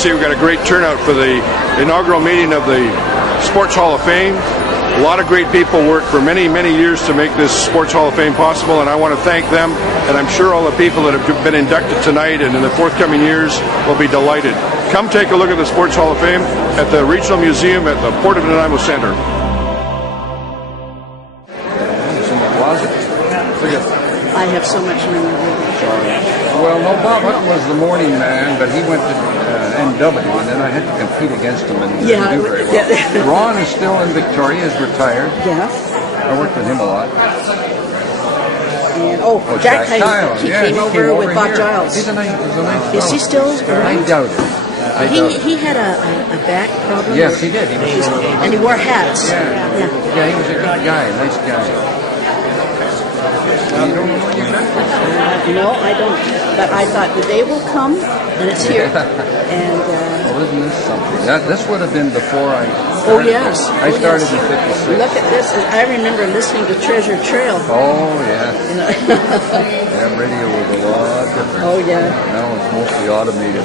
see we've got a great turnout for the inaugural meeting of the Sports Hall of Fame. A lot of great people worked for many, many years to make this Sports Hall of Fame possible, and I want to thank them, and I'm sure all the people that have been inducted tonight and in the forthcoming years will be delighted. Come take a look at the Sports Hall of Fame at the Regional Museum at the Port of Nanaimo Center. I have so much memorabilia. Well, no, Bob Hutton was the morning man, but he went to NW, and then I had to compete against him and didn't do very well. Yeah. Ron is still in Victoria, is retired. Yeah. I worked with him a lot. And Jack Giles. He came over with Bob Giles. He's a nice fellow. Is he still around? I doubt it. He had a back problem. Yes, he did. And he wore hats. Yeah, he was a good guy, nice guy. You don't know what you got? No, I don't. But I thought the day will come, and it's here. And well, isn't this something? This would have been before I started. Oh yes. I started in '56. Look at this. I remember listening to Treasure Trail. Oh yeah. Yeah, radio was a lot different. Oh yeah. Now it's mostly automated.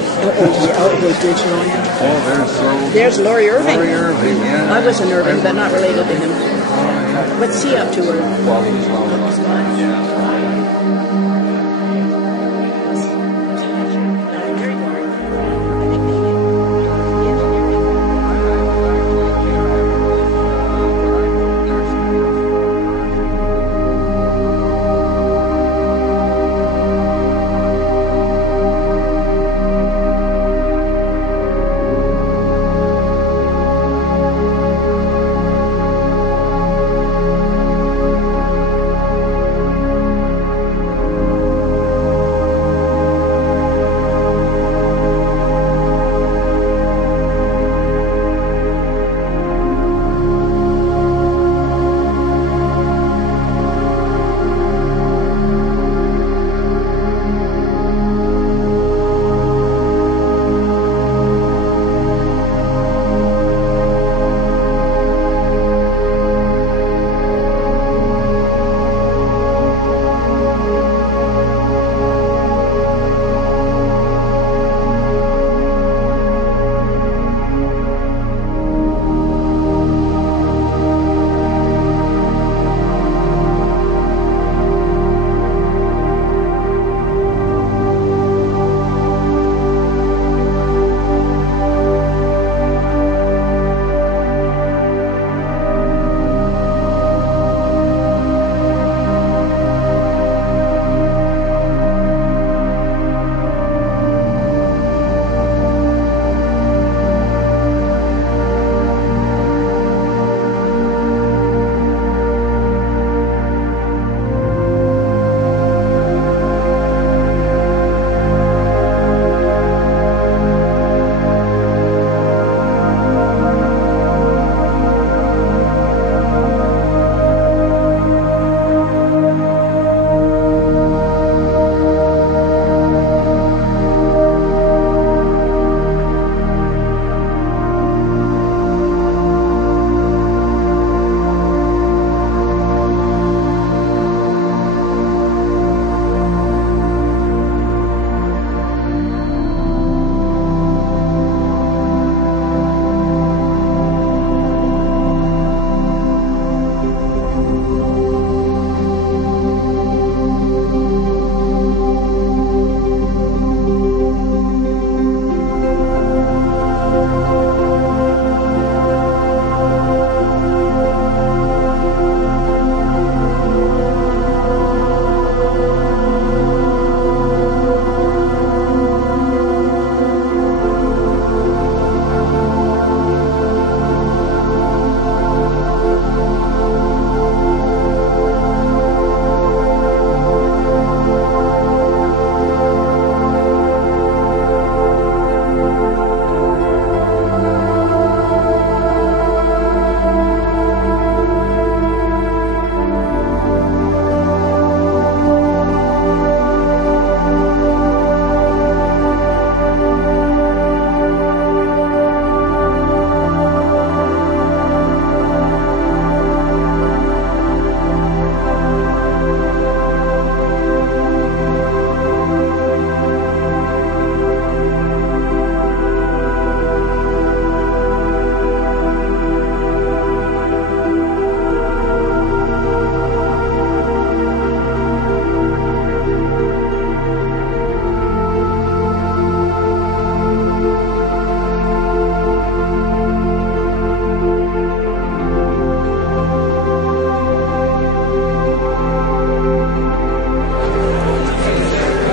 Digital. Oh, there's Laurie Irving. Laurie Irving, yeah. I was an Irving, but not related to him. Oh, yeah. What's he up to? Well, he was long enough. Yeah.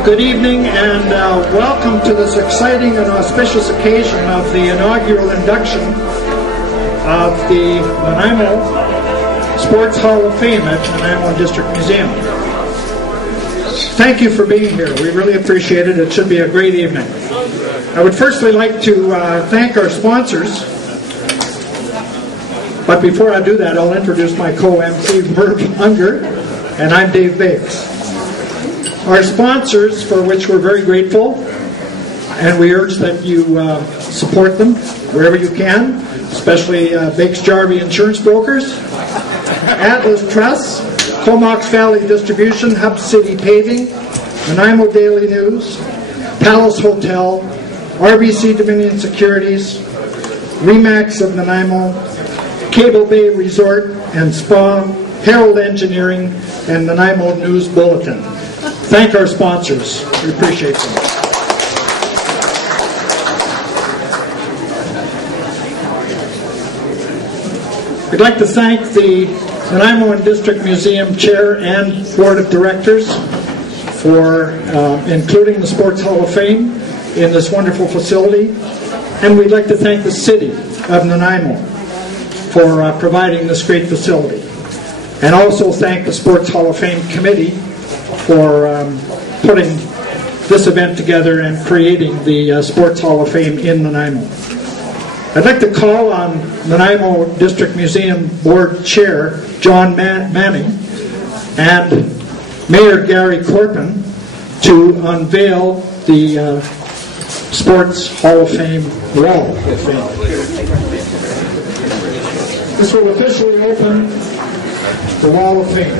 Good evening and welcome to this exciting and auspicious occasion of the inaugural induction of the Nanaimo Sports Hall of Fame at Nanaimo District Museum. Thank you for being here. We really appreciate it. It should be a great evening. I would firstly like to thank our sponsors. But before I do that, I'll introduce my co-MC, Merv Unger, and I'm Dave Bakes. Our sponsors, for which we're very grateful, and we urge that you support them wherever you can, especially Bakes Jarvie Insurance Brokers, Atlas Truss, Comox Valley Distribution, Hub City Paving, Nanaimo Daily News, Palace Hotel, RBC Dominion Securities, Remax of Nanaimo, Cable Bay Resort and Spa, Herald Engineering, and Nanaimo News Bulletin. Thank our sponsors. We appreciate them. We'd like to thank the Nanaimo District Museum Chair and Board of Directors for including the Sports Hall of Fame in this wonderful facility. And we'd like to thank the City of Nanaimo for providing this great facility. And also thank the Sports Hall of Fame Committee for putting this event together and creating the Sports Hall of Fame in Nanaimo. I'd like to call on Nanaimo District Museum Board Chair John Manning and Mayor Gary Corpin to unveil the Sports Hall of Fame Wall of Fame. This will officially open the Wall of Fame.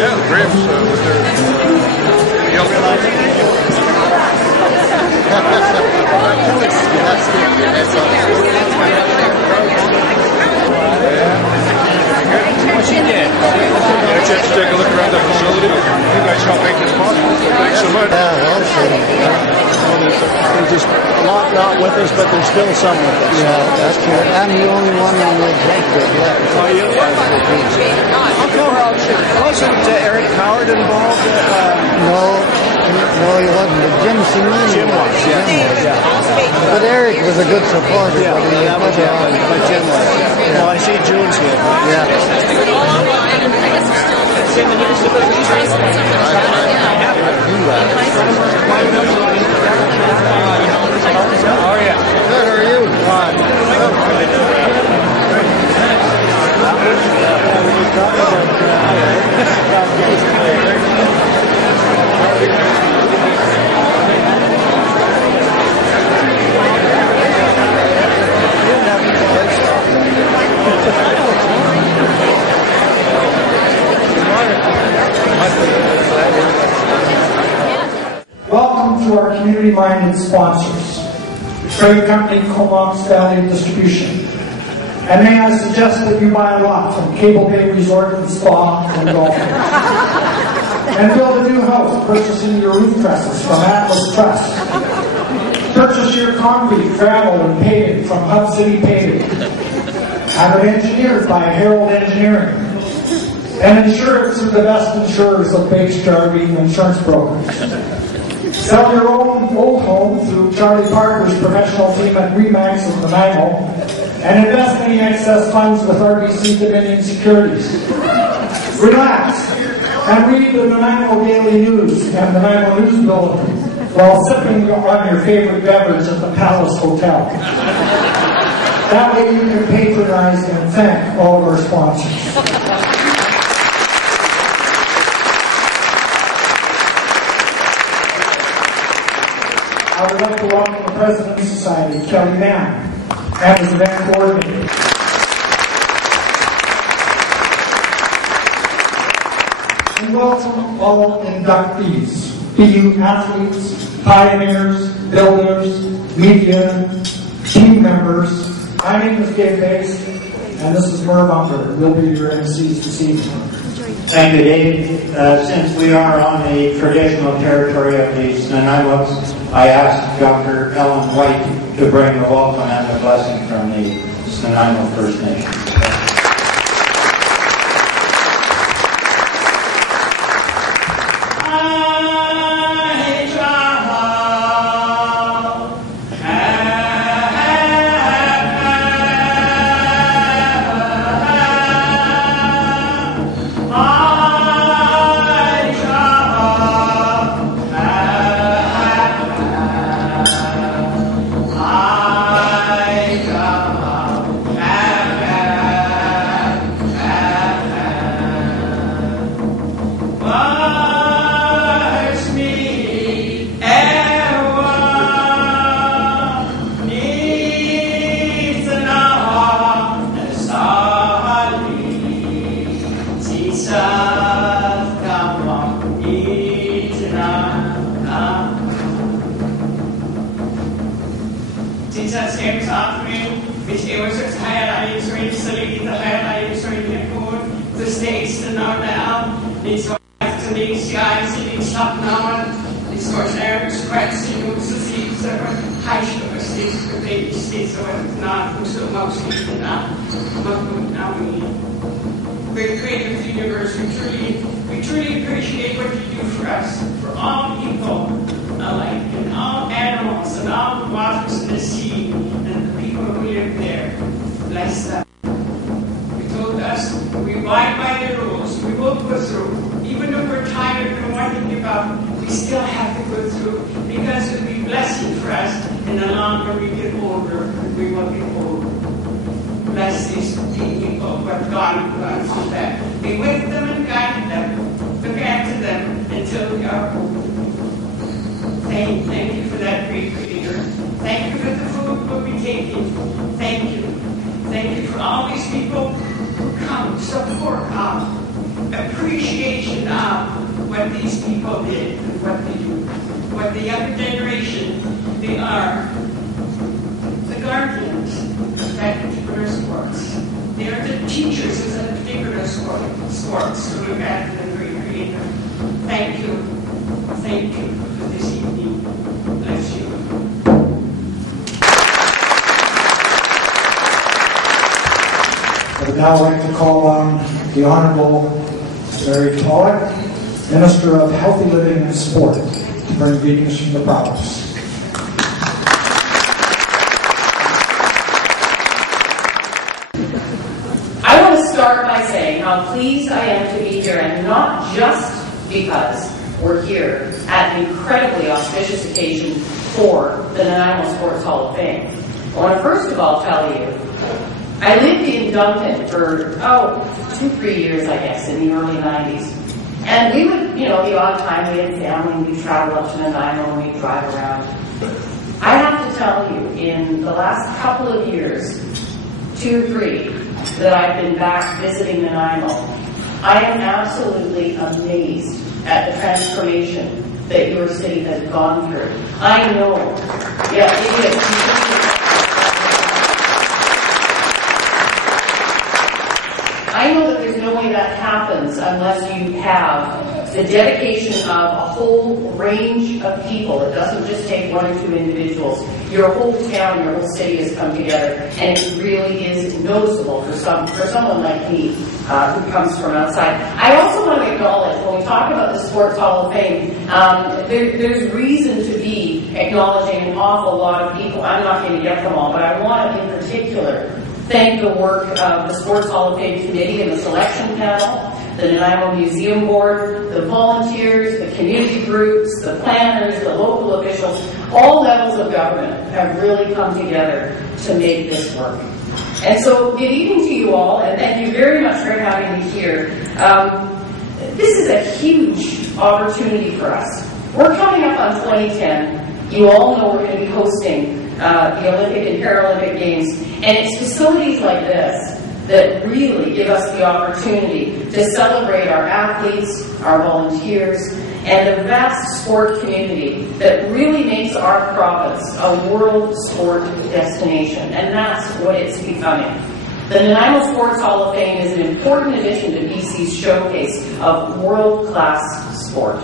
Yeah, the Braves with their yellow. What she did? Get a chance to take a look around the facility. You guys help make this possible, so thanks so much. There's just a lot not with us, but there's still some with us. Yeah, that's true. I'm the only one on the executive left. Are you? How come? Wasn't Eric Howard involved? No, he wasn't. But Jim Simone. Jim was, yeah. But Eric was a good supporter. Yeah, but he that was put it. on. But Jim was. Yeah. Well, I see June's here. How are you? Good, how are you? Welcome to our community-minded sponsors, trade company Comox Valley Distribution. And may I suggest that you buy a lot from Cable Bay Resort and Spa and Golf. And build a new house, purchasing your roof trusses from Atlas Trust. Purchase your concrete, gravel, and paving from Hub City Paving. Have it engineered by Harold Engineering. And insurance through the best insurers of Bates Jarvie Insurance Brokers. Sell your own old home through Charlie Parker's professional team at Remax of Nanaimo, and invest any excess funds with RBC Dominion Securities. Relax and read the Nanaimo Daily News and the Nanaimo News Bulletin while sipping on your favorite beverage at the Palace Hotel. That way you can patronize and thank all of our sponsors. I would like to welcome the President's Society, Kelly Mann, and his event coordinator. And welcome all inductees, be you athletes, pioneers, builders, media, team members. My name is Dave Bates, and this is Merv Unger. We'll be your MCs this evening. Thank you, Dave. Since we are on the traditional territory of the Nanaimos, I asked Dr. Ellen White to bring the welcome and the blessing from the Nanaimo First Nation. Great creative universe, we truly appreciate what you do for us, for all people alike, and all animals, and all the waters in the sea, and the people who live there. Bless them. You told us we abide by the rules, we will go through. Even if we're tired and want to give up, we still have to go through, because it will be a blessing for us And the longer we get older, we will get older. Bless these people, but God wants that. Be with them and guide them. Look after them until we are old. Thank you for that great Creator. Thank you for the food we'll be taking. Thank you. Thank you for all these people who come to support appreciation of what these people did and what they do. What the younger generation, they are the guardians of that particular sports. They are the teachers of that particular sports to look after the great Creator. Thank you. Thank you for this evening. Bless you. I would now like to call on the Honorable Larry Tollett, Minister of Healthy Living and Sport, to bring greetings from the province. I want to start by saying how pleased I am to be here, and not just because we're here at an incredibly auspicious occasion for the Nanaimo Sports Hall of Fame. I want to first of all tell you, I lived in Duncan for, 2-3 years, I guess, in the early 90s. And we would, the odd time we had family, and we'd travel up to Nanaimo and we'd drive around. I have to tell you, in the last couple of years, 2 or 3, that I've been back visiting Nanaimo, I am absolutely amazed at the transformation that your city has gone through. I know, it is. I know that there's no way that happens unless you have the dedication of a whole range of people. It doesn't just take 1 or 2 individuals. Your whole town, your whole city has come together, and it really is noticeable for someone like me who comes from outside. I also want to acknowledge, when we talk about the Sports Hall of Fame, there's reason to be acknowledging an awful lot of people. I'm not going to get them all, but I want to, in particular, thank the work of the Sports Hall of Fame Committee and the selection panel, the Nanaimo Museum Board, the volunteers, the community groups, the planners, the local officials. All levels of government have really come together to make this work. And so, good evening to you all, and thank you very much for having me here. This is a huge opportunity for us. We're coming up on 2010. You all know we're going to be hosting the Olympic and Paralympic Games, and it's facilities like this that really give us the opportunity to celebrate our athletes, our volunteers, and the vast sport community that really makes our province a world sport destination, and that's what it's becoming. The Nanaimo Sports Hall of Fame is an important addition to BC's showcase of world-class sport.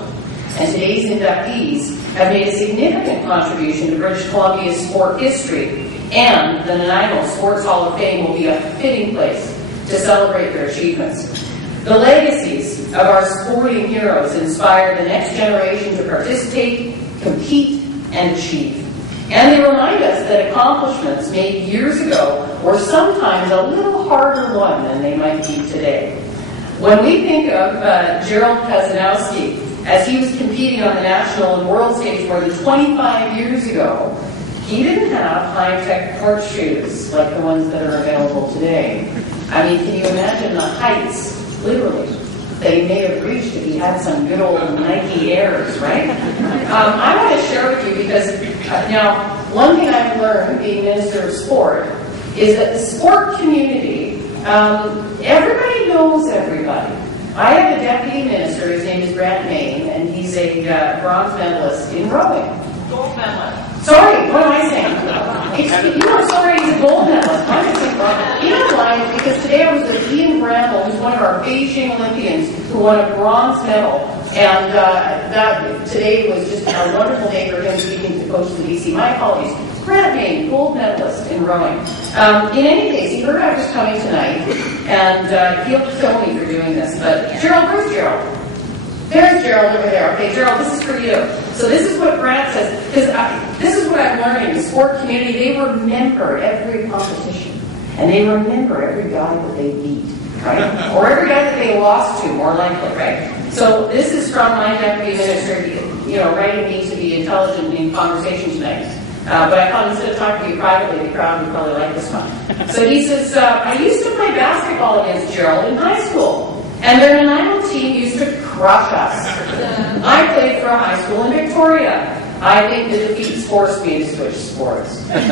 And today's inductees have made a significant contribution to British Columbia's sport history, and the Nanaimo Sports Hall of Fame will be a fitting place to celebrate their achievements. The legacies of our sporting heroes inspire the next generation to participate, compete, and achieve. And they remind us that accomplishments made years ago were sometimes a little harder won than they might be today. When we think of Gerald Kazanowski, as he was competing on the national and world stage more than 25 years ago, he didn't have high-tech court shoes like the ones that are available today. I mean, can you imagine the heights, literally, that he may have reached if he had some good old Nike Airs, right? I want to share with you because, now, one thing I've learned being Minister of Sport is that the sport community, everybody knows everybody. I have a deputy minister, his name is Grant Main, and he's a bronze medalist in rowing. Gold medalist. Sorry, what am I saying? Sorry, he's a gold medalist. I'm just saying bronze. You know why? Because today I was with Ian Bramble, who's one of our Beijing Olympians, who won a bronze medal. And that today was just a wonderful day for him speaking to coach of the BC. My apologies. Grant Main, gold medalist in rowing. In any case, he heard I was coming tonight, and he'll kill me for doing this. But Gerald, where's Gerald? There's Gerald over there. Okay, Gerald, this is for you. So this is what Grant says, because this is what I'm learning. The sport community, they remember every competition, and they remember every guy that they beat, right? Or every guy that they lost to, more likely, right? So this is from my deputy minister, writing me to be intelligent in conversation tonight. But I thought instead of talking to you privately, the crowd would probably like this one. So he says, I used to play basketball against Gerald in high school, and their Nanaimo team used to crush us. I played for a high school in Victoria. I think the defeat forced me to switch sports. Look at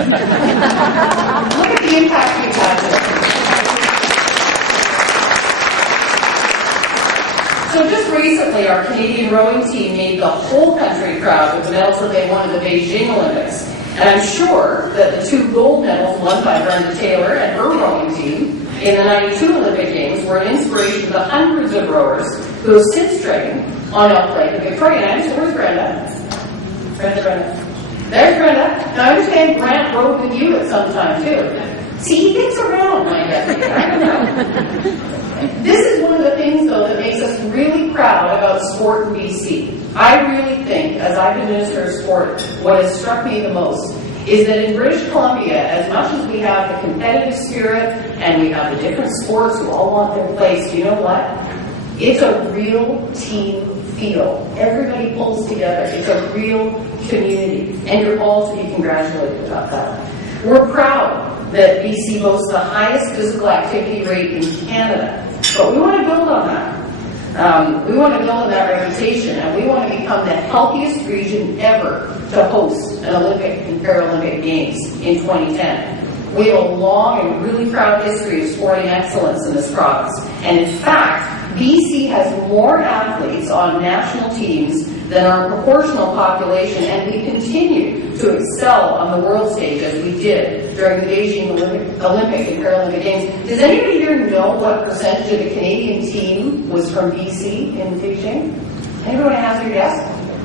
the impact you've had today. So just recently, our Canadian rowing team made the whole country proud with the medals that they won at the Beijing Olympics. And I'm sure that the 2 gold medals won by Brenda Taylor and her rowing team in the 92 Olympic Games were an inspiration to the hundreds of rowers who have since trained on Elk Lake in Victoria. And so where's Brenda? Brenda. There's Brenda. Now I understand Grant rowed with you at some time too. See, he gets around, my deputy. I don't know. This is one of the things, though, that makes us really proud about sport in BC. I really think, as I've been Minister of Sport, what has struck me the most is that in British Columbia, as much as we have the competitive spirit and we have the different sports who all want their place, you know what? It's a real team feel. Everybody pulls together. It's a real community. And you're all to be congratulated about that. We're proud that BC boasts the highest physical activity rate in Canada. But we want to build on that. We want to build on that reputation, and we want to become the healthiest region ever to host an Olympic and Paralympic Games in 2010. We have a long and really proud history of sporting excellence in this province. And in fact, BC has more athletes on national teams than our proportional population, and we continue to excel on the world stage as we did during the Beijing Olympic and Paralympic Games. Does anybody here know what percentage of the Canadian team was from BC in Beijing? Anybody has your guess?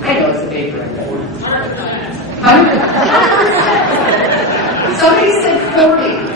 I know it's a big room. 100%. Somebody said 40.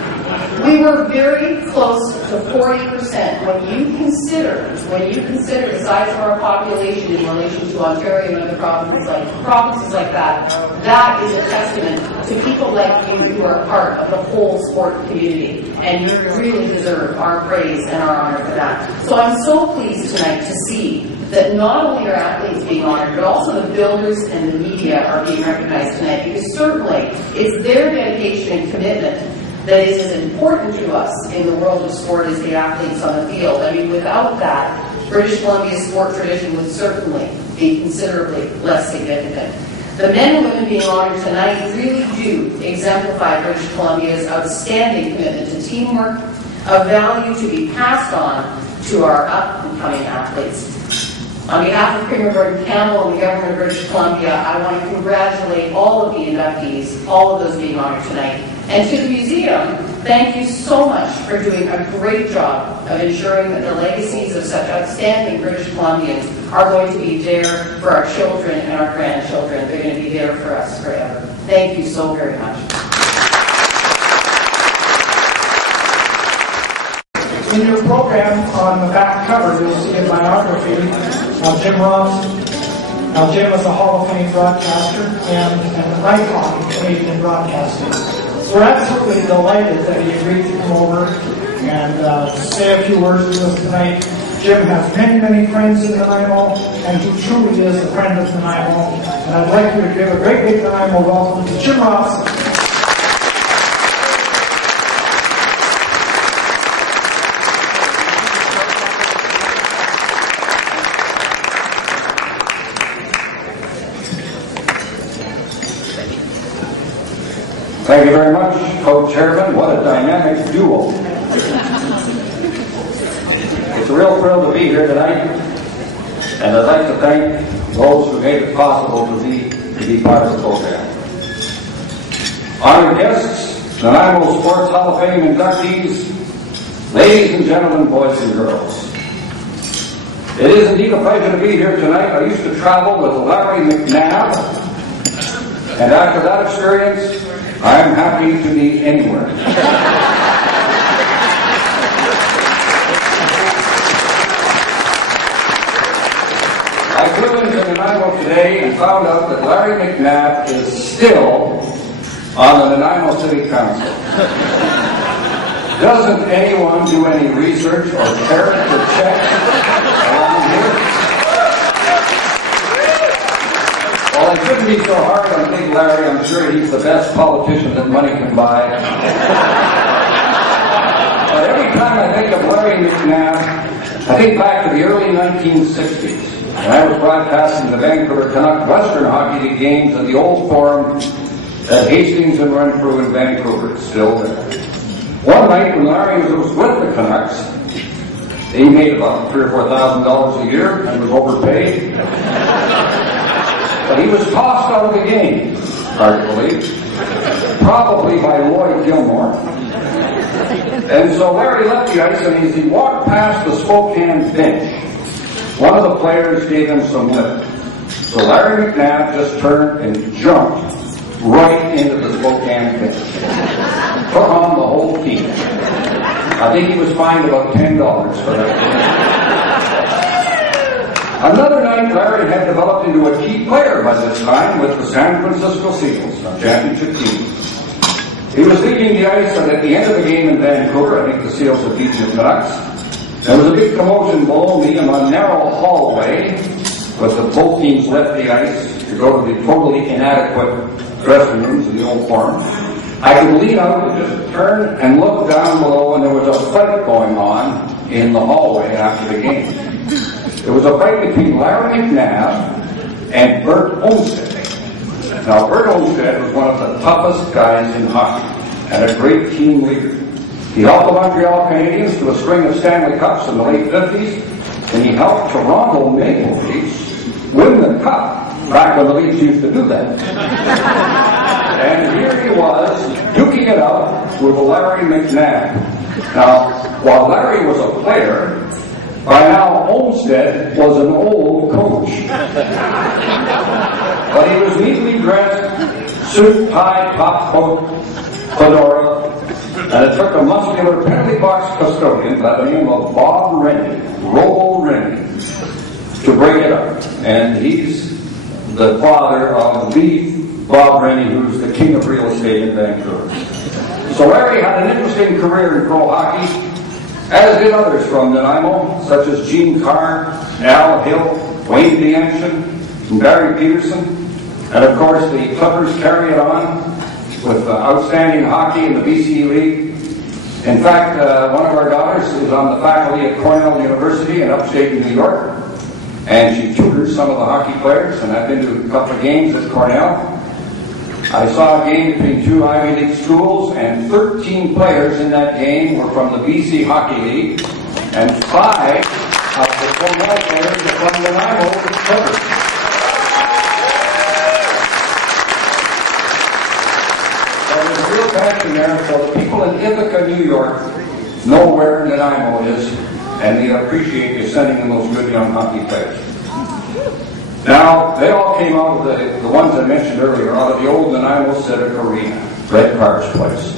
We were very close to 40% when you consider the size of our population in relation to Ontario and other provinces like that. That is a testament to people like you who are part of the whole sport community, and you really deserve our praise and our honor for that. So I'm so pleased tonight to see that not only are athletes being honored, but also the builders and the media are being recognized tonight, because certainly it's their dedication and commitment that is as important to us in the world of sport as the athletes on the field. I mean, without that, British Columbia's sport tradition would certainly be considerably less significant. The men and women being honored tonight really do exemplify British Columbia's outstanding commitment to teamwork, a value to be passed on to our up-and-coming athletes. On behalf of Premier Gordon Campbell and the Government of British Columbia, I want to congratulate all of the inductees, all of those being honored tonight. And to the museum, thank you so much for doing a great job of ensuring that the legacies of such outstanding British Columbians are going to be there for our children and our grandchildren. They're going to be there for us forever. Thank you so very much. In your program, on the back cover, you'll see a biography of Jim Ross. Now, Jim was a Hall of Fame broadcaster and an icon in Canadian broadcasting. So we're absolutely delighted that he agreed to come over and say a few words to us tonight. Jim has many, many friends in Nanaimo, and he truly is a friend of Nanaimo. And I'd like you to give a great big Nanaimo welcome to Jim Ross. Thank you very much, Co-Chairman. What a dynamic duo. It's a real thrill to be here tonight, and I'd like to thank those who made it possible to be part of the program. Honored guests, Nanaimo Sports Hall of Fame inductees, ladies and gentlemen, boys and girls. It is indeed a pleasure to be here tonight. I used to travel with Larry McNabb, and after that experience, I'm happy to be anywhere. I flew into Nanaimo today and found out that Larry McNabb is still on the Nanaimo City Council. Doesn't anyone do any research or character checks around here? Well, I shouldn't be so hard on Big Larry. I'm sure he's the best politician that money can buy. But every time I think of Larry McNabb, I think back to the early 1960s. And I was broadcasting the Vancouver Canuck Western Hockey League games at the old forum at Hastings and Renfrew in Vancouver. It's still there. One night when Larry was with the Canucks, he made about $3,000 or $4,000 a year and was overpaid. But he was tossed out of the game, hard to believe, probably by Roy Gilmore. And so Larry left the ice, and as he walked past the Spokane bench, one of the players gave him some lip. So Larry McNabb just turned and jumped right into the Spokane bench. Took on the whole team. I think he was fined about $10 for that. Another night, Larry had developed into a key player by this time with the San Francisco Seals, a championship team. He was leaving the ice, and at the end of the game in Vancouver, I think the Seals had beaten the Canucks. There was a big commotion below me in a narrow hallway, with both teams left the ice to go to the totally inadequate dressing rooms in the old farm. I could lean out and just turn and look down below, and there was a fight going on in the hallway after the game. There was a fight between Larry McNabb and Bert Olmsted. Now, Bert Olmsted was one of the toughest guys in hockey and a great team leader. He helped the Montreal Canadiens to a string of Stanley Cups in the late 50s, and he helped Toronto Maple Leafs win the Cup, back when the Leafs used to do that. And here he was, duking it out with Larry McNabb. Now, while Larry was a player, by now Olmsted was an old coach. But he was neatly dressed, suit, tie, top coat, fedora, and it took a muscular penalty box custodian by the name of Bob Rennie, Robo Rennie, to break it up. And he's the father of the Bob Rennie, who's the king of real estate in Vancouver. So Larry had an interesting career in pro hockey, as did others from Nanaimo, such as Gene Carr, Al Hill, Wayne DeAnchin, and Barry Peterson. And of course, the Clippers carry it on with outstanding hockey in the BC League. In fact, one of our daughters is on the faculty at Cornell University in upstate New York, and she tutors some of the hockey players, and I've been to a couple of games at Cornell. I saw a game between two Ivy League schools, and 13 players in that game were from the BC Hockey League, and 5 of the Cornell players are from the Nanaimo Clippers. So there's a real passion there, so the people in Ithaca, New York, know where Nanaimo is, and they appreciate you sending in those good young hockey players. Now, they all came out of the ones I mentioned earlier, out of the old Nanaimo Civic Arena, Red Carr's place.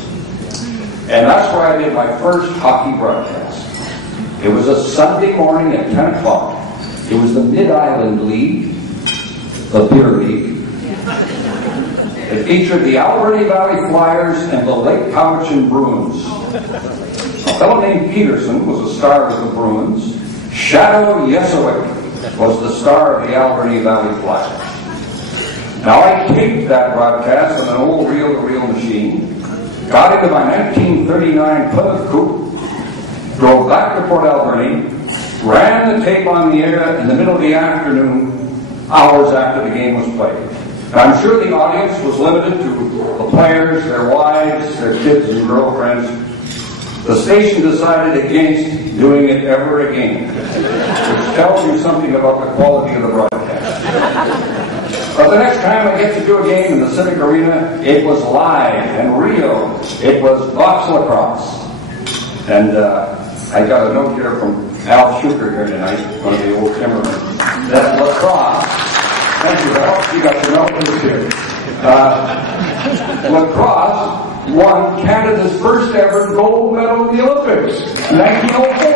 And that's where I did my first hockey broadcast. It was a Sunday morning at 10 o'clock. It was the Mid-Island League, the beer league. It featured the Alberni Valley Flyers and the Lake Cowichan Bruins. A fellow named Peterson was a star of the Bruins. Shadow Yesowick was the star of the Alberni Valley Flyers. Now, I taped that broadcast on an old reel-to-reel machine, got into my 1939 Plymouth coupe, drove back to Port Alberni, ran the tape on the air in the middle of the afternoon, hours after the game was played. Now, I'm sure the audience was limited to the players, their wives, their kids and girlfriends. The station decided against doing it ever again, which tells you something about the quality of the broadcast. But the next time I get to do a game in the Civic Arena, it was live and real. It was box lacrosse. And I got a note here from Al Schuker here tonight, one of the old timbermen, that lacrosse, thank you, Al, you got your note here. Lacrosse won Canada's first ever gold medal in the Olympics, 1904.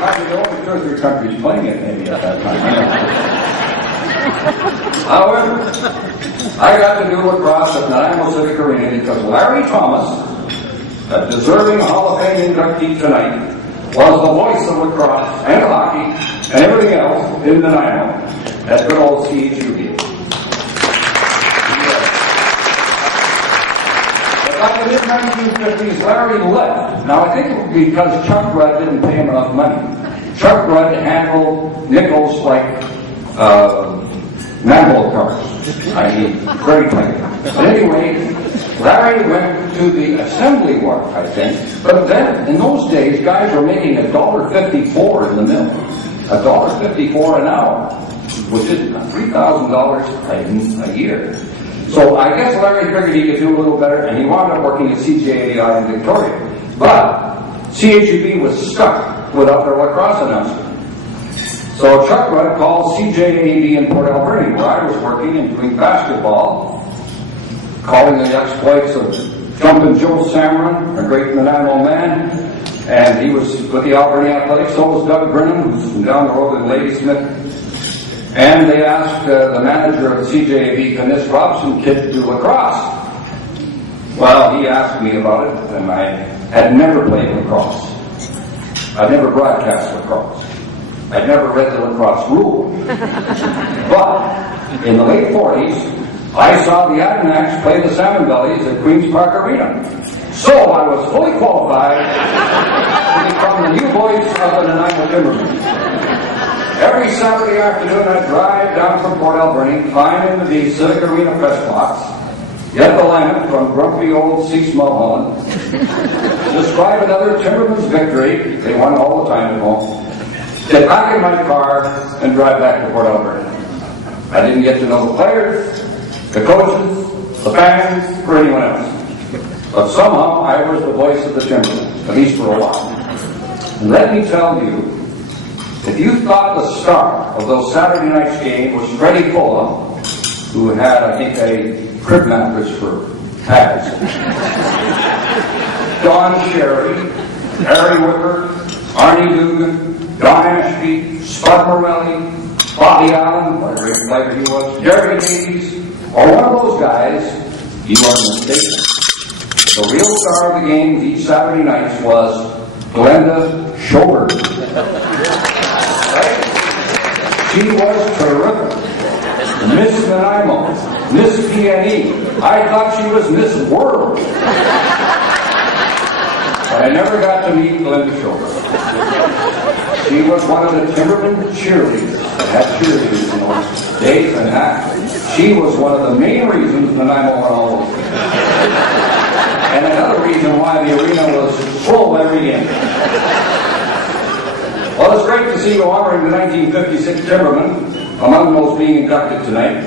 Might be the only 2 or 3 countries playing it maybe at that time. However, I got to do lacrosse at Nanaimo Civic Arena because Larry Thomas, a deserving Hall of Fame inductee tonight, was the voice of lacrosse and hockey and everything else in Nanaimo at good old CHUB. By the mid-1950s, Larry left. Now, I think it was because Chuck Rudd didn't pay him enough money. Chuck Rudd handled nickels like manhole cars. I mean, very tight. But anyway, Larry went to the assembly work, I think. But then, in those days, guys were making $1.54 in the mill. $1.54 an hour, which is $3,000 a year. So I guess Larry figured he could do a little better, and he wound up working at CJAI in Victoria. But CHUB was stuck without their lacrosse announcer. So Chuck Rudd called CJAB in Port Alberni, where I was working and doing basketball, calling the exploits of Jumpin' Joe Samron, a great Nanaimo man, and he was with the Alberni Athletics. So was Doug Brennan, who's from down the road in Ladysmith. And they asked the manager of CJAB, can this Robson kid do lacrosse? Well, he asked me about it, and I had never played lacrosse. I'd never broadcast lacrosse. I'd never read the lacrosse rule. But in the late 40s, I saw the Adirondacks play the Salmon Bellies at Queen's Park Arena. So I was fully qualified to become the new voice of the Nanaimo Timbermen. Every Saturday afternoon, I'd drive down from Port Alberni, climb into the Civic Arena press box, get the lineup from grumpy old C. Mulholland, describe another Timberman's victory, they won all the time at home, get back in my car, and drive back to Port Alberni. I didn't get to know the players, the coaches, the fans, or anyone else. But somehow, I was the voice of the Timbermen, at least for a while. And let me tell you, if you thought the star of those Saturday night's game was Freddie Fulla, who had, I think, a crib mattress for pads, Don Sherry, Harry Whipper, Arnie Dugan, Don Ashby, Spud Morelli, Bobby Allen, what a great player he was, Jerry Davies, or one of those guys, you are mistaken. The real star of the games each Saturday nights was Glenda Schobert. Right? She was terrific. Miss Nanaimo, Miss PNE. I thought she was Miss World. But I never got to meet Glenda Schobert. She was one of the Timberman cheerleaders that had cheerleaders in those days, and she was one of the main reasons Nanaimo won all those games. And another reason why the arena was full every game. Well, it's great to see you honoring the 1956 Timbermen among those being inducted tonight.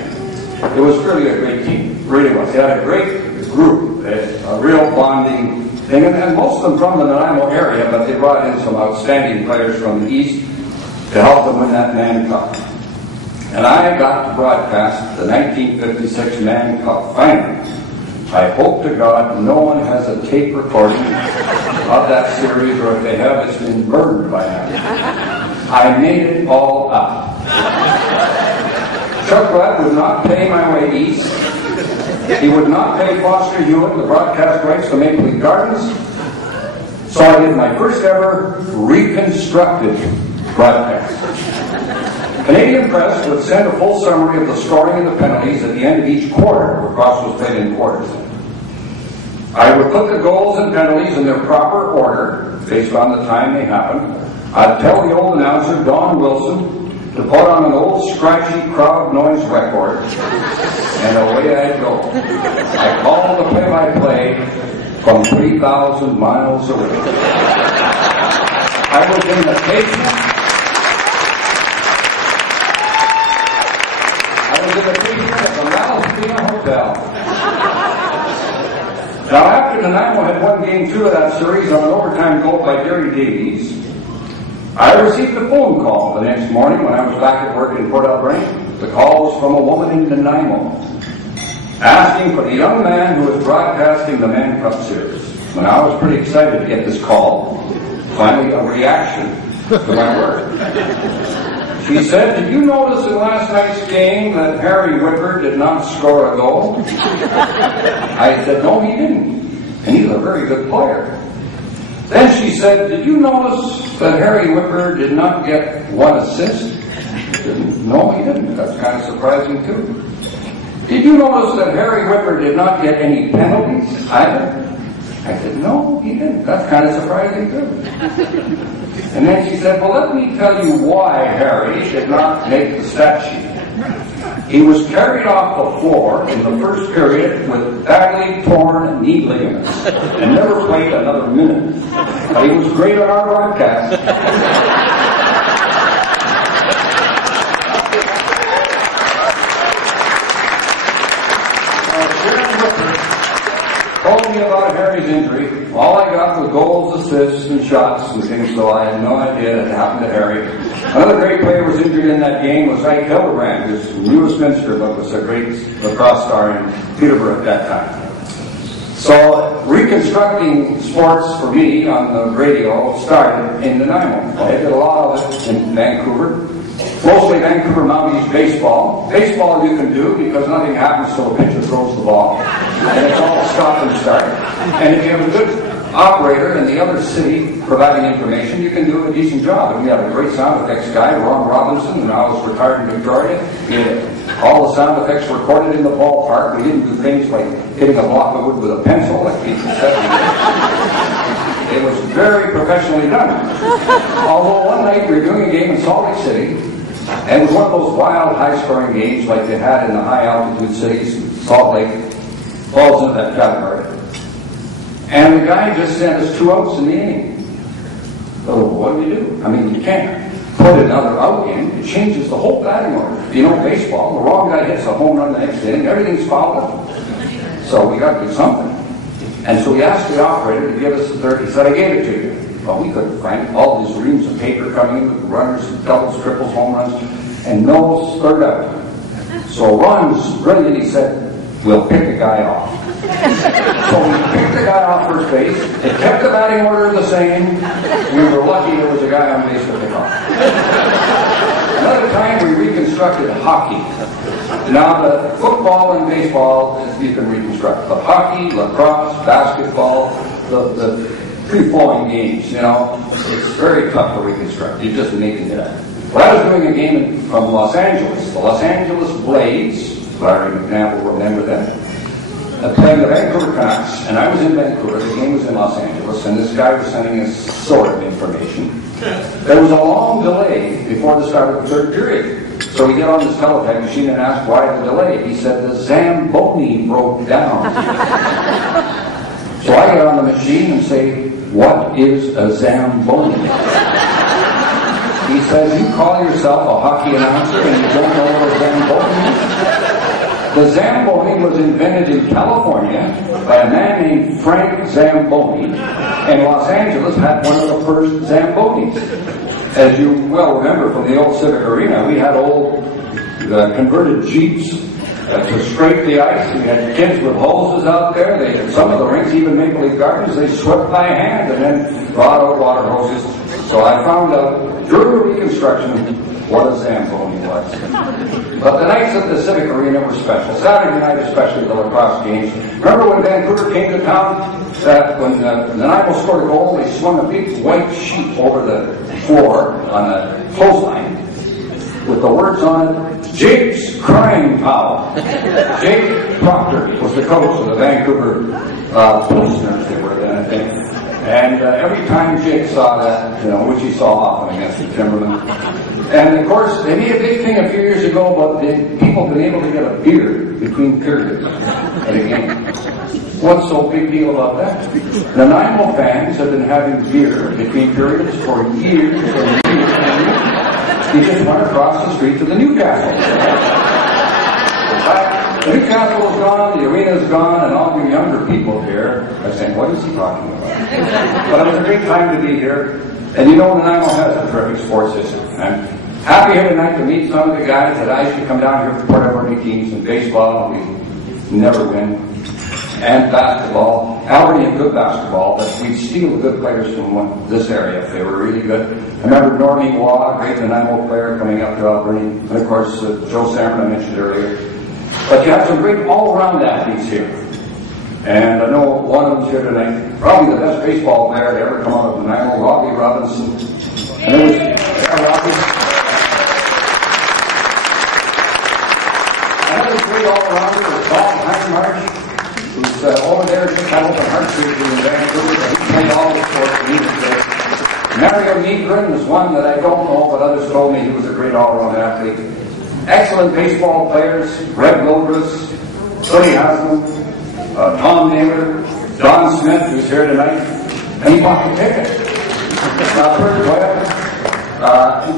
It was really a great team, really was. They had a great group, a real bonding thing, and most of them from the Nanaimo area, but they brought in some outstanding players from the East to help them win that Mann Cup. And I got to broadcast the 1956 Mann Cup final. I hope to God no one has a tape recording of that series, or if they have, it's been burned by now. I made it all up. Chuck Rudd would not pay my way east. He would not pay Foster Hewitt the broadcast rights to Maple Leaf Gardens. So I did my first ever reconstructed broadcast. Canadian Press would send a full summary of the scoring and the penalties at the end of each quarter, where cross was played in quarters. I would put the goals and penalties in their proper order, based on the time they happened. I'd tell the old announcer, Don Wilson, to put on an old scratchy crowd noise record, and away I'd go. I called the play-by-play from 3,000 miles away. I was in the basement. At the Malvina Hotel. Now, after Nanaimo had won Game 2 of that series on an overtime goal by Jerry Davies, I received a phone call the next morning when I was back at work in Port Alberni. The call was from a woman in Nanaimo, asking for the young man who was broadcasting the Mann Cup series. And I was pretty excited to get this call. Finally, a reaction to my work. She said, "Did you notice in last night's game that Harry Whipper did not score a goal?" I said, "No, he didn't. And he's a very good player." Then she said, did you notice that Harry Whipper did not get one assist? No, he didn't. That's kind of surprising too. Did you notice that Harry Whipper did not get any penalties either? I said, no, he didn't. That's kind of surprising too. And then she said, well, let me tell you why Harry did not make the stat sheet. He was carried off the floor in the first period with badly torn knee ligaments and never played another minute. But he was great on our broadcast. Told me about Harry's injury. All I got was goals, assists, and shots and things, so I had no idea it happened to Harry. Another great player was injured in that game was Ike Hildebrand, who's from New Westminster, but was a great lacrosse star in Peterborough at that time. So reconstructing sports for me on the radio started in Nanaimo. I did a lot of it in Vancouver. Mostly Vancouver Mounties baseball. Baseball you can do because nothing happens till the pitcher throws the ball. And it's all stop and start. And if you have a good operator in the other city providing information, you can do a decent job. And we had a great sound effects guy, Ron Robinson, and I was retired in Victoria. He had all the sound effects recorded in the ballpark. We didn't do things like hitting a block of wood with a pencil like people said. It was very professionally done. Although one night we were doing a game in Salt Lake City, and it was one of those wild, high-scoring games like they had in the high-altitude cities. Salt Lake falls into that category. And the guy just sent us 2 outs in the inning. So what do you do? I mean, you can't put another out in. It changes the whole batting order. You know, baseball, the wrong guy hits a home run the next inning, everything's fouled up. So we got to do something. And so we asked the operator to give us the third. He said, I gave it to you. Well, we couldn't find all these reams of paper coming in with runners, doubles, triples, home runs, and no third out. So Ron was brilliant. He said, we'll pick a guy off. So we picked the guy off first base. It kept the batting order the same. We were lucky there was a guy on base to pick off. Another time we reconstructed hockey. Now the football and baseball you can reconstruct. But hockey, lacrosse, basketball, the free-flowing games, you know, it's very tough to reconstruct. You're just making it up. Well, I was doing a game from Los Angeles. The Los Angeles Blades, Larry McNabb will remember that, playing the Vancouver Canucks, and I was in Vancouver. The game was in Los Angeles, and this guy was sending us sort of information. There was a long delay before the start of the third period. So we get on this teletype machine and ask why the delay. He said the Zamboni broke down. So I get on the machine and say, what is a Zamboni? He says, you call yourself a hockey announcer and you don't know what a Zamboni is? The Zamboni was invented in California by a man named Frank Zamboni, and Los Angeles had one of the first Zambonis. As you well remember from the old Civic Arena, we had old converted Jeeps to scrape the ice. We had kids with hoses out there. They had some of the rinks, even Maple Leaf Gardens, they swept by hand and then brought out water hoses. So I found out during reconstruction what a Zamboni was. But the nights at the Civic Arena were special. Saturday night especially, the lacrosse games. Remember when Vancouver came to town? When Nanaimo scored a goal, they swung a big white sheet over the floor on a clothesline with the words on it, Jake's Crying Pal. Jake Proctor was the coach of the Vancouver Pilsners, they were then, I think. And every time Jake saw that, you know, which he saw often against the Timbermen. And of course, they made a big thing a few years ago about people being able to get a beer between periods at a game. What's so big deal about that? Nanaimo fans have been having beer between periods for years and years and years. You just went across the street to the Newcastle. The Newcastle is gone, the arena is gone, and all you younger people here are saying, what is he talking about? But it was a great time to be here. And you know, Nanaimo has a terrific sports system. I'm happy here tonight to meet some of the guys that I used to come down here for Port Alberni teams in baseball. We never win. And basketball. Alberni had good basketball, but we'd steal good players from this area if they were really good. I remember Normie Waugh, a great Nanaimo player, coming up to Alberni. And of course, Joe Salmon I mentioned earlier. But you have some great all-around athletes here. And I know one of them's here tonight, probably the best baseball player to ever come out of Nanaimo, Robbie Robinson. And it was, yeah, Robbie. Another great all-rounder was Bob Heinmarch, who's over there just had open heart surgery in Vancouver, but he played all the sports and he was great. Mario Negrin was one that I don't know, but others told me he was a great all-around athlete. Excellent baseball players, Greg Lodris, Sonny Haslam, Tom Naylor, Don Smith, who's here tonight, and he bought the ticket. Kurt Webb,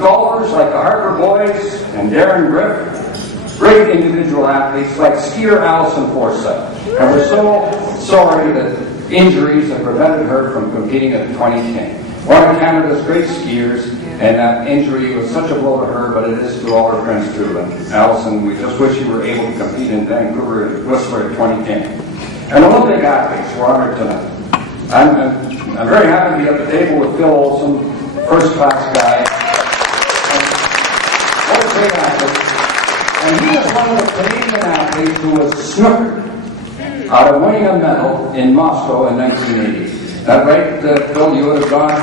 golfers like the Harper boys and Darren Griff, great individual athletes like skier Allison Forsyth. And we're so sorry that injuries have prevented her from competing at 2010. One of Canada's great skiers, and that injury was such a blow to her, but it is to all her friends too. And Allison, we just wish you were able to compete in Vancouver and Whistler at 2010. And Olympic athletes were honored tonight. I'm very happy to be at the table with Phil Olsen, first-class guy. What a great athlete. And he was one of the Canadian athletes who was snookered out of winning a medal in Moscow in 1980. Is that right, Phil? You would have gone?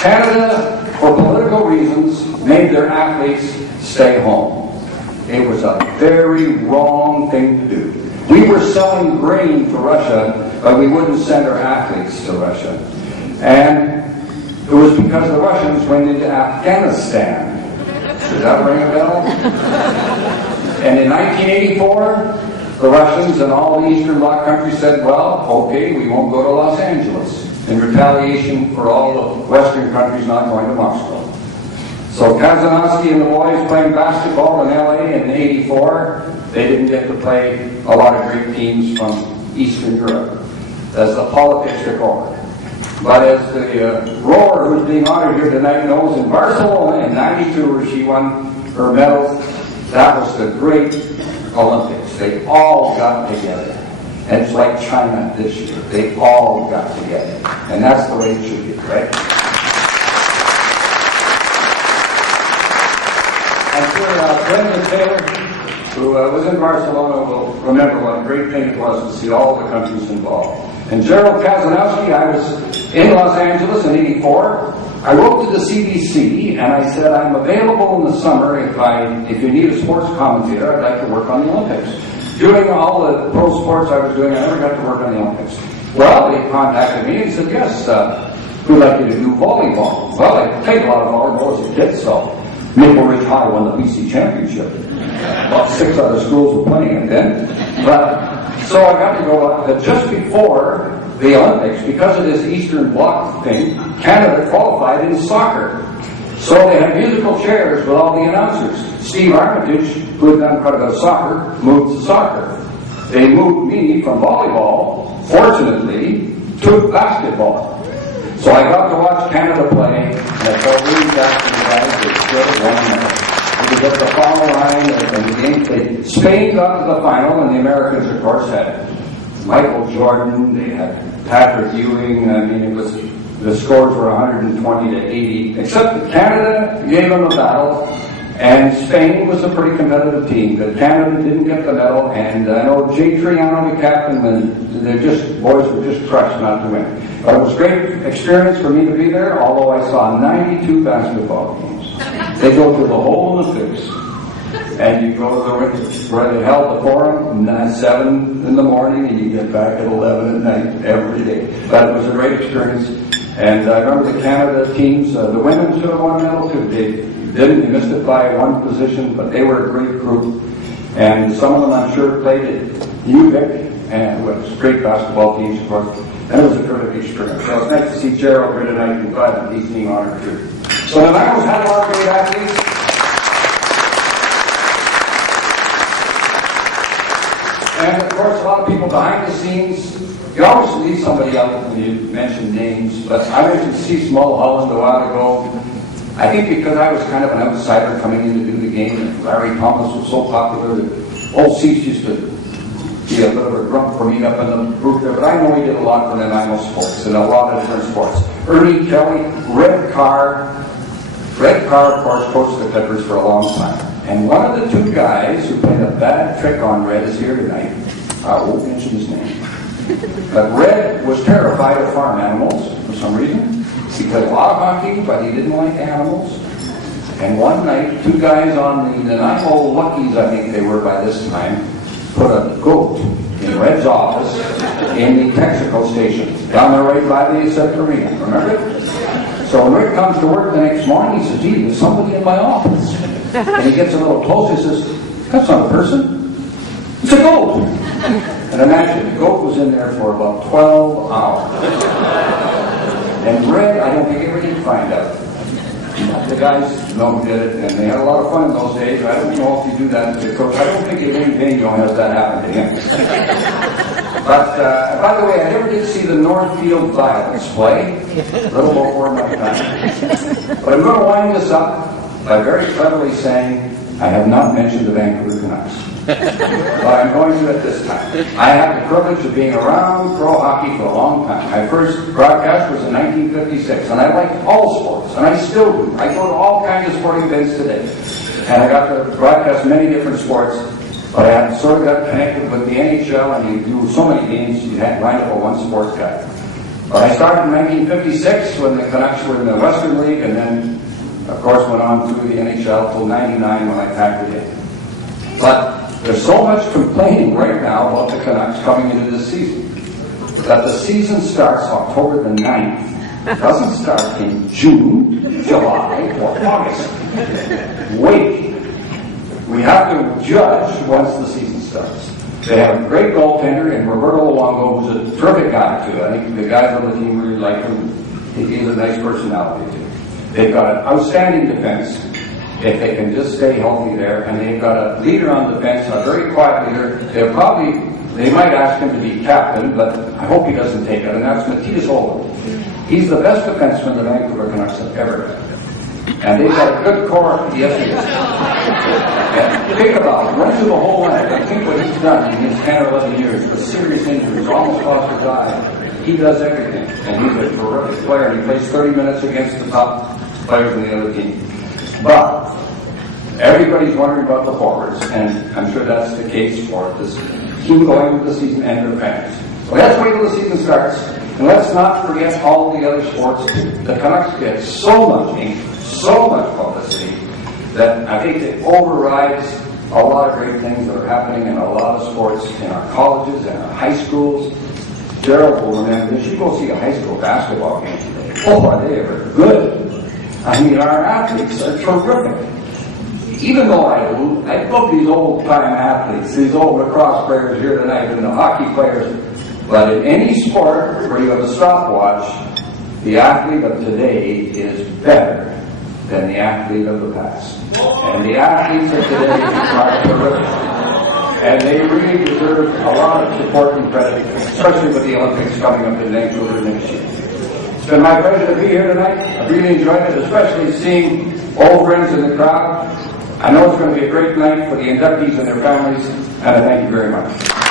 Canada, for political reasons, made their athletes stay home. It was a very wrong thing to do. We were selling grain to Russia, but we wouldn't send our athletes to Russia. And it was because the Russians went into Afghanistan. Does that ring a bell? And in 1984, the Russians and all the Eastern Bloc countries said, well, okay, we won't go to Los Angeles in retaliation for all the Western countries not going to Moscow. So Kazanowski and the boys playing basketball in LA in '84, they didn't get to play a lot of great teams from Eastern Europe. As the politics took over. But as the rower who's being honored here tonight knows, in Barcelona in '92 where she won her medals, that was the great Olympics. They all got together. And it's like China this year. They all got together. And that's the way it should be, right? I'm sure Brendan Taylor, who was in Barcelona, will remember what a great thing it was to see all the countries involved. And Gerald Kazanowski, I was in Los Angeles in '84. I wrote to the CBC and I said, I'm available in the summer if you need a sports commentator, I'd like to work on the Olympics. Doing all the pro sports I was doing, I never got to work on the Olympics. Well, they contacted me and said, yes, we'd like you to do volleyball. Well, I played a lot of volleyball as a kid, so Maple Ridge High won the BC Championship. About 6 other schools were playing it then. But so I got to go just before the Olympics, because of this Eastern Bloc thing, Canada qualified in soccer. So they had musical chairs with all the announcers. Steve Armitage, who had done quite a bit of soccer, moved to soccer. They moved me from volleyball, fortunately, to basketball. So I got to watch Canada play, and I felt really bad for the guys. They still won medal. They got the final line, and the game, Spain got to the final, and the Americans, of course, had Michael Jordan, they had Patrick Ewing. I mean, the scores were 120 to 80, except that Canada gave them a battle, and Spain was a pretty competitive team, but Canada didn't get the medal, and I know Jay Triano, the captain, and boys were just crushed not to win. But it was a great experience for me to be there, although I saw 92 basketball games. They go through the whole Olympics, and you go to where they held the forum at 7 in the morning, and you get back at 11 at night every day. But it was a great experience. And I remember the Canada teams, the women should have won a medal too. They didn't, they missed it by one position, but they were a great group. And some of them, I'm sure, played at UVic, and it was great basketball teams, of course. And it was a terrific experience. So it's nice to see Gerald here tonight, and glad that he's being honored too. So the Nanaimo's had a lot of great athletes. And of course, a lot of people behind the scenes. You always leave somebody out when you mention names, but I mentioned Cease Mulholland a while ago. I think because I was kind of an outsider coming in to do the game, and Larry Thomas was so popular that old Cease used to be a bit of a grump for me up in the booth there, but I know he did a lot for the Nanaimo sports and a lot of different sports. Ernie Kelly, Red Carr, of course, coached the Clippers for a long time. And one of the two guys who played a bad trick on Red is here tonight. I won't mention his name. But Red was terrified of farm animals for some reason. He played a lot of hockey, but he didn't like animals. And one night, two guys on the Nanaimo Luckies, I think they were by this time, put a goat in Red's office in the Texaco station, down there right by the Arena. Remember it? So when Rick comes to work the next morning, he says, gee, there's somebody in my office. And he gets a little closer, he says, that's not a person. It's a goat. And imagine, the goat was in there for about 12 hours. And Red, I don't think ever did find out. The guys know who did it, and they had a lot of fun in those days. I don't know if you do that to Coach. I don't think any venue has that happen to him. But, by the way, I never did see the Northfield Violets play. A little before my time. But I'm going to wind this up by very cleverly saying I have not mentioned the Vancouver Canucks. But I'm going to at this time. I have the privilege of being around pro hockey for a long time. My first broadcast was in 1956, and I liked all sports, and I still do. I go to all kinds of sporting events today. And I got to broadcast many different sports, but I sort of got connected with the NHL, and you do so many games, you had to line up a one sports guy. But I started in 1956 when the Canucks were in the Western League, and then, of course, went on through the NHL till 99 when I packed it in. But there's so much complaining right now about the Canucks coming into this season that the season starts October the 9th. It doesn't start in June, July, or August. Wait. We have to judge once the season starts. They have a great goaltender in Roberto Luongo, who's a terrific guy, too. I think the guys on the team really like him. He has a nice personality, too. They've got an outstanding defense, if they can just stay healthy there, and they've got a leader on defense, a very quiet leader. They might ask him to be captain, but I hope he doesn't take it, and that's Matthias Ohlund. He's the best defenseman the Vancouver Canucks have ever had. And they've got a good core. Yes, he is. Think about it. Runs through the whole line. I think what he's done in his 10 or 11 years with serious injuries, almost lost his eye. He does everything. And he's a terrific player. And he plays 30 minutes against the top players in the other team. But everybody's wondering about the forwards, and I'm sure that's the case for this team going into the season and their fans. So let's wait till the season starts, and let's not forget all the other sports too. The Canucks get so much ink, so much publicity, that I think it overrides a lot of great things that are happening in a lot of sports in our colleges and our high schools. Gerald will remember this. You go see a high school basketball game today. Oh, are they ever good? I mean, our athletes are terrific. Even though I love these old-time athletes, these old lacrosse players here tonight and the hockey players, but in any sport where you have a stopwatch, the athlete of today is better than the athlete of the past. And the athletes of today are terrific. And they really deserve a lot of support and credit, especially with the Olympics coming up in Vancouver next year. It's been my pleasure to be here tonight. I really enjoyed it, especially seeing old friends in the crowd. I know it's going to be a great night for the inductees and their families, and I thank you very much.